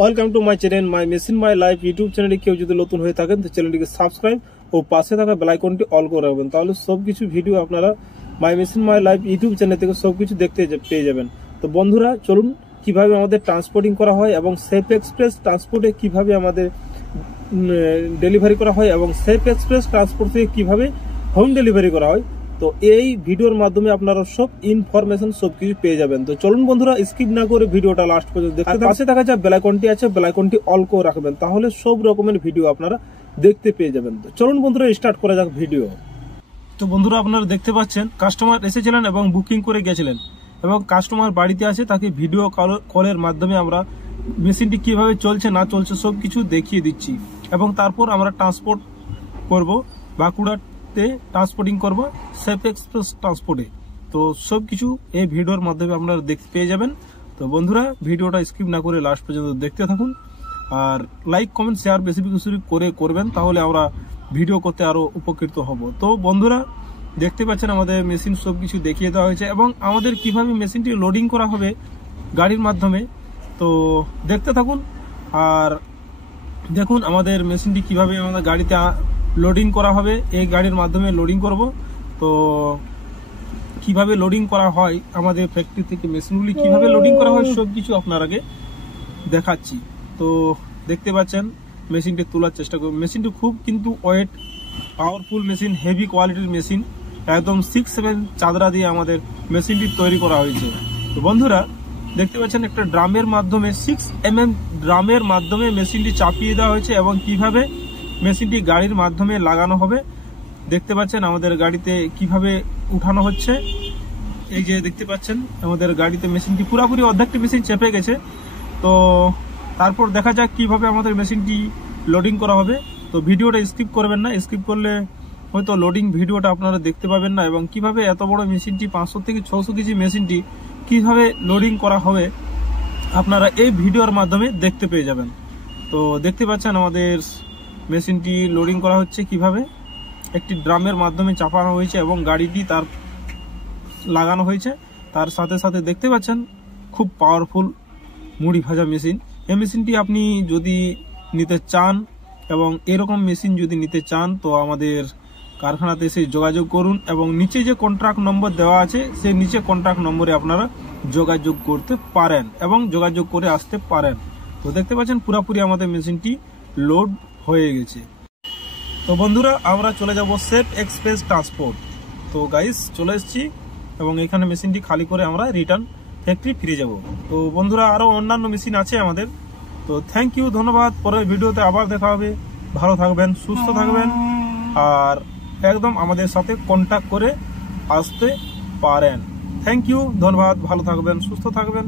Welcome to my channel my machine my life YouTube চ্যানেলে কেউ যদি নতুন হয়ে থাকেন তো চ্যানেলটিকে সাবস্ক্রাইব ও পাশে থাকা বেল আইকনটি অল করে রাখবেন, তাহলে সবকিছু ভিডিও আপনারা my machine my life YouTube channel থেকে সবকিছু দেখতে পেয়ে যাবেন। তো বন্ধুরা চলুন কিভাবে আমাদের ট্রান্সপোর্টিং করা হয় এবং সেফ এক্সপ্রেস ট্রান্সপোর্টে কিভাবে আমাদের ডেলিভারি করা হয় এবং সেফ এক্সপ্রেস ট্রান্সপোর্ট থেকে কিভাবে হোম ডেলিভারি করা হয়, তো এই ভিডিওর মাধ্যমে আপনারা সব ইনফরমেশন সবকিছু পেয়ে যাবেন। তো চলুন বন্ধুরা স্কিপ না করে ভিডিওটা লাস্ট পর্যন্ত দেখতে থাকুন। পাশে থাকা যে বেল আইকনটি আছে বেল আইকনটি অল করে রাখবেন, তাহলে সব রকমের ভিডিও আপনারা দেখতে পেয়ে যাবেন। তো চলুন বন্ধুরা স্টার্ট করা যাক ভিডিও। তো বন্ধুরা আপনারা দেখতে পাচ্ছেন কাস্টমার এসেছিলেন এবং বুকিং করে গেছিলেন এবং কাস্টমার বাড়িতে আছে, তাকে ভিডিও কলের মাধ্যমে আমরা মেশিনটি কিভাবে চলছে না চলছে সব কিছু দেখিয়ে দিচ্ছি এবং তারপর আমরা ট্রান্সপোর্ট করব, বাঁকুড়াতে ট্রান্সপোর্টিং করব সেফ এক্সপ্রেস ট্রান্সপোর্টে। তো সব কিছু এই ভিডিওর মাধ্যমে আপনারা দেখতে পেয়ে যাবেন। তো বন্ধুরা ভিডিওটা স্কিপ না করে লাস্ট পর্যন্ত দেখতে থাকুন আর লাইক কমেন্ট শেয়ার বেশি বেশি করে করবেন, তাহলে আমরা ভিডিও করতে আরো উপকৃত হব। তো বন্ধুরা দেখতে পাচ্ছেন আমাদের মেশিন সব কিছু দেখিয়ে দেওয়া হয়েছে এবং আমাদের কিভাবে মেশিনটি লোডিং করা হবে গাড়ির মাধ্যমে। তো দেখতে থাকুন আর দেখুন আমাদের মেশিনটি কিভাবে আমাদের গাড়িতে লোডিং করা হবে, এই গাড়ির মাধ্যমে লোডিং করব। তো কিভাবে লোডিং করা হয় আমাদের ফ্যাক্টরি থেকে মেশিনগুলি কিভাবে লোডিং করা হয় সব কিছু আপনারাকে দেখাচ্ছি। তো দেখতে পাচ্ছেন মেশিনটি তোলার চেষ্টা করব। মেশিনটি খুব কিন্তু ওয়েট পাওয়ারফুল মেশিন, হেভি কোয়ালিটির মেশিন, একদম 6-7 চাদরা দিয়ে আমাদের মেশিনটি তৈরি করা হয়েছে। তো বন্ধুরা দেখতে পাচ্ছেন একটা ড্রামের মাধ্যমে 6 mm ড্রামের মাধ্যমে মেশিনটি চাপিয়ে দেওয়া হয়েছে এবং কিভাবে মেশিনটি গাড়ির মাধ্যমে লাগানো হবে দেখতে পাচ্ছেন আমাদের গাড়িতে কিভাবে উঠানো হচ্ছে। এই যে দেখতে পাচ্ছেন আমাদের গাড়িতে মেশিনটি পুরোপুরি অর্ধেকটি মেশিন চেপে গেছে। তো তারপর দেখা যাক কিভাবে আমাদের মেশিনটি লোডিং করা হবে। তো ভিডিওটা স্কিপ করবেন না, স্কিপ করলে হয়তো লোডিং ভিডিওটা আপনারা দেখতে পাবেন না এবং কিভাবে এত বড় মেশিনটি 500 থেকে 600 কেজি মেশিনটি কিভাবে লোডিং করা হবে আপনারা এই ভিডিওর মাধ্যমে দেখতে পেয়ে যাবেন। তো দেখতে পাচ্ছেন আমাদের মেশিনটি লোডিং করা হচ্ছে, কিভাবে একটি ড্রামের মাধ্যমে চাপানো হয়েছে এবং গাড়িটি তার লাগানো হয়েছে। তার সাথে সাথে দেখতে পাচ্ছেন খুব পাওয়ারফুল মুড়ি ভাজা মেশিন। এই মেশিনটি আপনি যদি নিতে চান এবং এরকম মেশিন যদি নিতে চান তো আমাদের কারখানাতে এসে যোগাযোগ করুন এবং নিচে যে কন্ট্রাক্ট নম্বর দেওয়া আছে সেই নিচে কন্ট্রাক্ট নম্বরে আপনারা যোগাযোগ করতে পারেন এবং যোগাযোগ করে আসতে পারেন। তো দেখতে পাচ্ছেন পুরোপুরি আমাদের মেশিনটি লোড হয়ে গেছে। তো বন্ধুরা আমরা চলে যাব সেফ এক্সপ্রেস ট্রান্সপোর্ট। তো গাইস চলে এসেছি এবং এখানে মেশিনটি খালি করে আমরা রিটার্ন ফ্যাক্টরি ফিরে যাব। তো বন্ধুরা আরও অন্যান্য মেশিন আছে আমাদের। তো থ্যাংক ইউ, ধন্যবাদ। পরের ভিডিওতে আবার দেখা হবে। ভালো থাকবেন, সুস্থ থাকবেন আর একদম আমাদের সাথে কন্ট্যাক্ট করে আসতে পারেন। থ্যাংক ইউ, ধন্যবাদ। ভালো থাকবেন, সুস্থ থাকবেন।